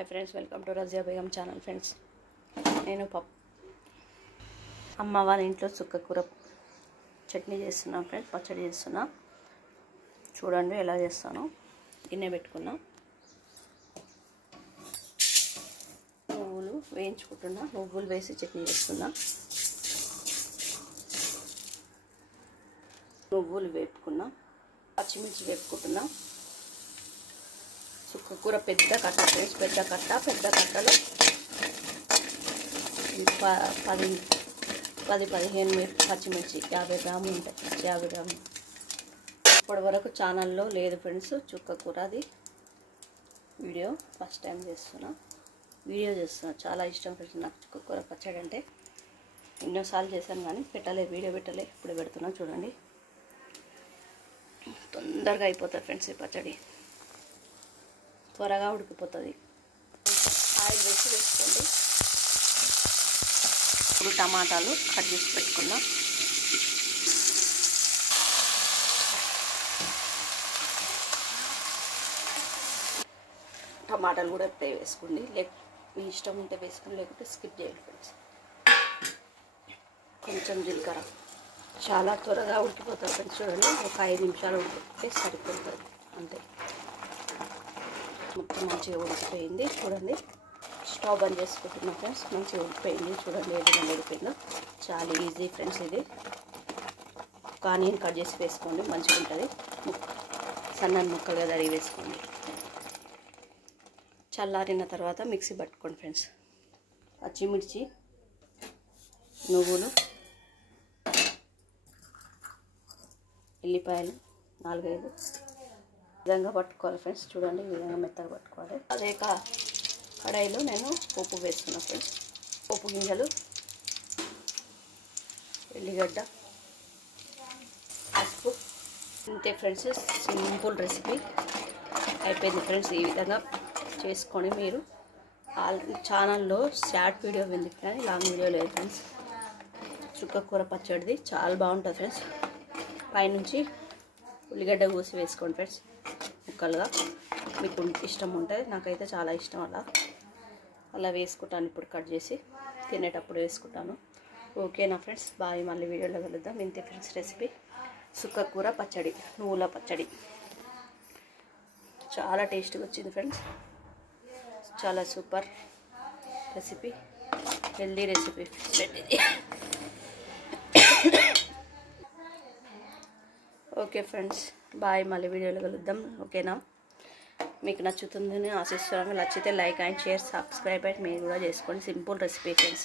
Hi friends, welcome to Razia Begum channel. Friends, నేను అమ్మ వాళ్ళ ఇంట్లో చుక్కకూర చట్నీ చేస్తున్నా ఫ్రెండ్స్, పచ్చడి చేస్తున్నా. చూడండి ఎలా చేస్తాను. గిన్నె పెట్టుకున్నా, నువ్వులు వేయించుకుంటున్నా. నువ్వులు వేసి చట్నీ చేస్తున్నా. నువ్వులు వేపుకున్నా, పచ్చిమిర్చి వేపుకుంటున్నా. చుక్కకూర పెద్ద కట్ట ఫ్రెండ్స్, పెద్ద కట్టలో 10-15 పచ్చిమిర్చి, 50 గ్రాములు ఉంటాయి. 50 గ్రాములు. ఇప్పటి వరకు ఛానల్లో లేదు ఫ్రెండ్స్ చుక్కకూర. అది వీడియో ఫస్ట్ టైం చేస్తున్నా. చాలా ఇష్టం ఫ్రెండ్స్ నాకు చుక్కకూర పచ్చడి అంటే. ఎన్నోసార్లు చేశాను కానీ వీడియో పెట్టలే. ఇప్పుడు పెడుతున్నా. చూడండి, తొందరగా అయిపోతుంది ఫ్రెండ్స్. ఈ పచ్చడి త్వరగా ఉడికిపోతుంది. ఆయిల్ వేసుకోండి. ఇప్పుడు టమాటాలు కట్ చేసి పెట్టుకున్నా. టమాటాలు కూడా ఇప్పుడే వేసుకోండి. మీ ఇష్టం ఉంటే వేసుకోండి, లేకపోతే స్కిప్ చేయండి ఫ్రెండ్స్. కొంచెం జీలకర్ర. చాలా త్వరగా ఉడికిపోతుంది ఫ్రెండ్స్. చూడండి, ఒక 5 నిమిషాలు ఉడికితే సరిపోతుంది అంతే. మొత్తం మంచిగా ఉడికిపోయింది. చూడండి, స్టవ్ బంద్ చేసుకుంటున్నాం ఫ్రెండ్స్. మంచిగా ఉడికిపోయింది. చూడండి ఏ విధంగా ఉడికిపోయిందో. చాలా ఈజీ ఫ్రెండ్స్ ఇది. ఆనియన్ కట్ చేసి వేసుకోండి, మంచిగా ఉంటుంది. సన్నని ముక్కలుగా తరిగి వేసుకోండి. చల్లారిన తర్వాత మిక్సీ పట్టుకోండి ఫ్రెండ్స్. పచ్చిమిర్చి, నువ్వులు, ఎల్లిపాయలు 4-5 విధంగా పట్టుకోవాలి ఫ్రెండ్స్. చూడండి, ఈ విధంగా మెత్తగా పట్టుకోవాలి. అదే కడాయిలో నేను పోపు వేస్తున్నాను ఫ్రెండ్స్. పోపు గింజలు, ఎల్లిగడ్డ, పసుపు. ఇంతే ఫ్రెండ్స్, సింపుల్ రెసిపీ అయిపోయింది ఫ్రెండ్స్. ఈ విధంగా చేసుకొని మీరు ఛానల్లో షార్ట్ వీడియో ఉంది కానీ లాంగ్ వీడియో లేదు ఫ్రెండ్స్. చుక్కకూర పచ్చడిది చాలా బాగుంటుంది ఫ్రెండ్స్. పైనుంచి ఉల్లిగడ్డ కోసి వేసుకోండి ఫ్రెండ్స్ ముక్కలుగా. మీకు ఇష్టం ఉంటుంది, నాకైతే చాలా ఇష్టం. అలా వేసుకుంటాను. ఇప్పుడు కట్ చేసి తినేటప్పుడు వేసుకుంటాను. ఓకేనా ఫ్రెండ్స్, బాయ్. మళ్ళీ వీడియోలో కలుద్దాం. ఇంతే ఫ్రెండ్స్ రెసిపీ చుక్కకూర పచ్చడి, నువ్వుల పచ్చడి. చాలా టేస్ట్గా వచ్చింది ఫ్రెండ్స్. చాలా super recipe, healthy recipe. Okay friends, bye. మళ్ళీ వీడియోలో కలుద్దాం. ఓకేనా, మీకు నచ్చుతుందని ఆశిస్తున్నాను. నచ్చితే లైక్ అండ్ షేర్, సబ్స్క్రైబ్ అయితే మీరు కూడా చేసుకోండి. Simple recipe friends.